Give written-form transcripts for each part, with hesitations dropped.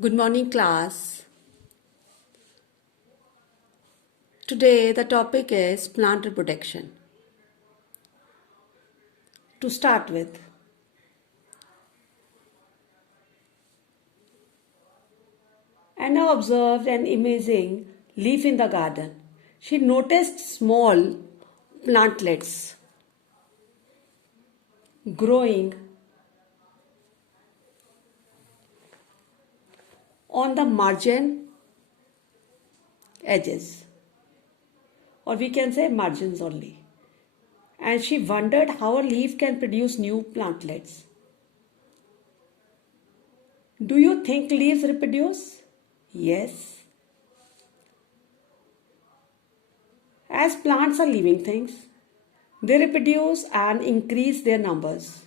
Good morning, class. Today, the topic is plant reproduction. To start with, Anna observed an amazing leaf in the garden. She noticed small plantlets growing on the margin edges, or we can say margins only. And she wondered how a leaf can produce new plantlets. Do you think leaves reproduce? Yes. As plants are living things, they reproduce and increase their numbers.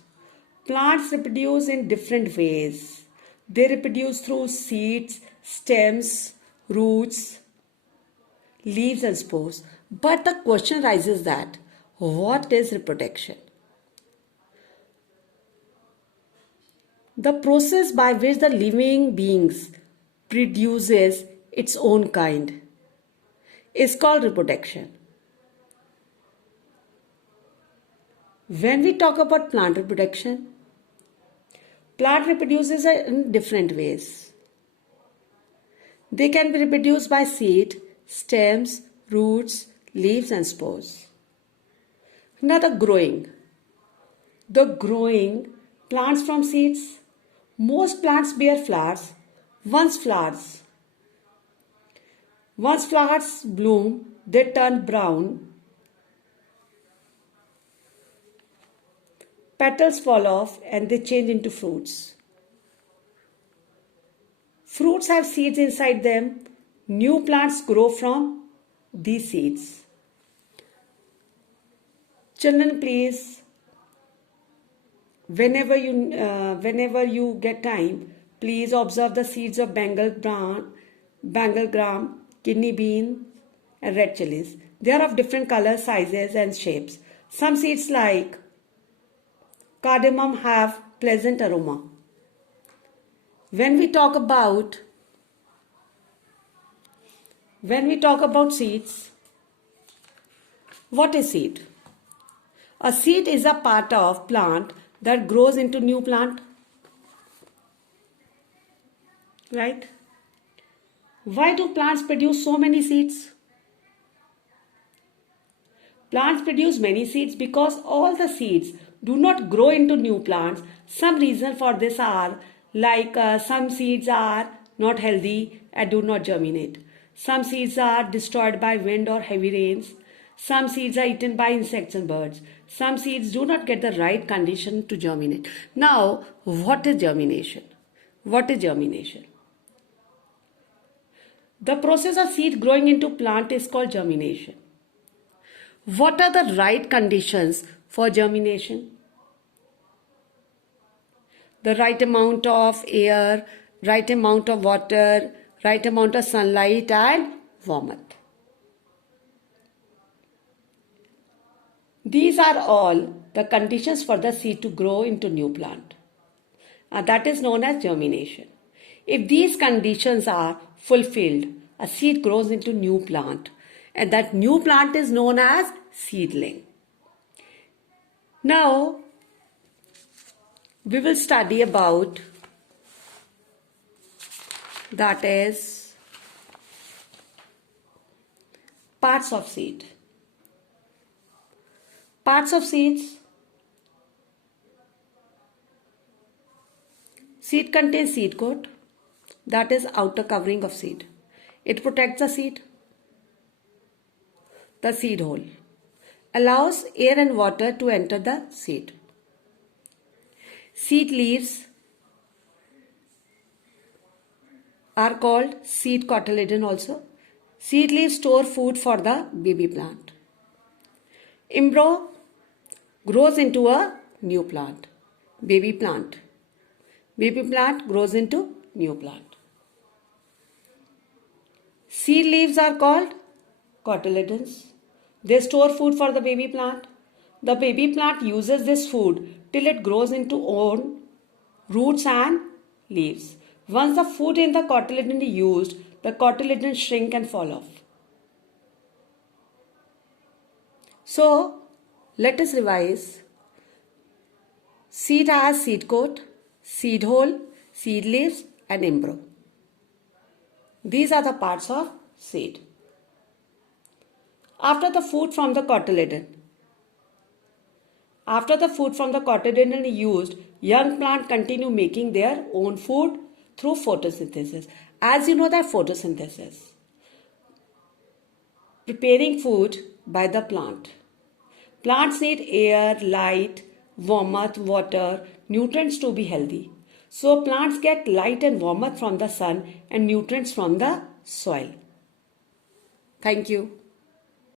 Plants reproduce in different ways. They reproduce through seeds, stems, roots, leaves, and spores. But the question rises that what is reproduction? The process by which the living beings produces its own kind is called reproduction. When we talk about plant reproduction, plant reproduces in different ways. They can be reproduced by seed, stems, roots, leaves, and spores. Now the growing. The growing plants from seeds. Most plants bear flowers. Once flowers bloom, they turn brown. Petals fall off and they change into fruits. Fruits have seeds inside them. New plants grow from these seeds. Children, please, whenever you get time, please observe the seeds of Bengal gram, kidney bean, and red chilies. They are of different colors, sizes, and shapes. Some seeds like cardamom have pleasant aroma. When we talk about seeds, what is seed? A seed is a part of plant that grows into new plant. Right? Why do plants produce so many seeds? Plants produce many seeds because all the seeds do not grow into new plants. Some reason for this are like some seeds are not healthy and do not germinate. Some seeds are destroyed by wind or heavy rains. Some seeds are eaten by insects and birds. Some seeds do not get the right condition to germinate. Now, what is germination? What is germination? The process of seed growing into plant is called germination. What are the right conditions for germination? The right amount of air, right amount of water, right amount of sunlight and warmth. These are all the conditions for the seed to grow into new plant. That is known as germination. If these conditions are fulfilled, a seed grows into new plant, and that new plant is known as seedling. Now, we will study about that is parts of seed. Parts of seeds. Seed contains seed coat, that is outer covering of seed. It protects the seed. The seed hole allows air and water to enter the seed. Seed leaves are called seed cotyledon also. Seed leaves store food for the baby plant. Embryo grows into a new plant. Baby plant. Baby plant grows into new plant. Seed leaves are called cotyledons. They store food for the baby plant. The baby plant uses this food till it grows into own roots and leaves. Once the food in the cotyledon is used, the cotyledon shrink and fall off. So, let us revise. Seed has seed coat, seed hole, seed leaves and embryo. These are the parts of seed. After the food from the cotyledon is used, young plant continue making their own food through photosynthesis. As you know that photosynthesis, preparing food by the plant. Plants need air, light, warmth, water, nutrients to be healthy. So plants get light and warmth from the sun and nutrients from the soil. Thank you.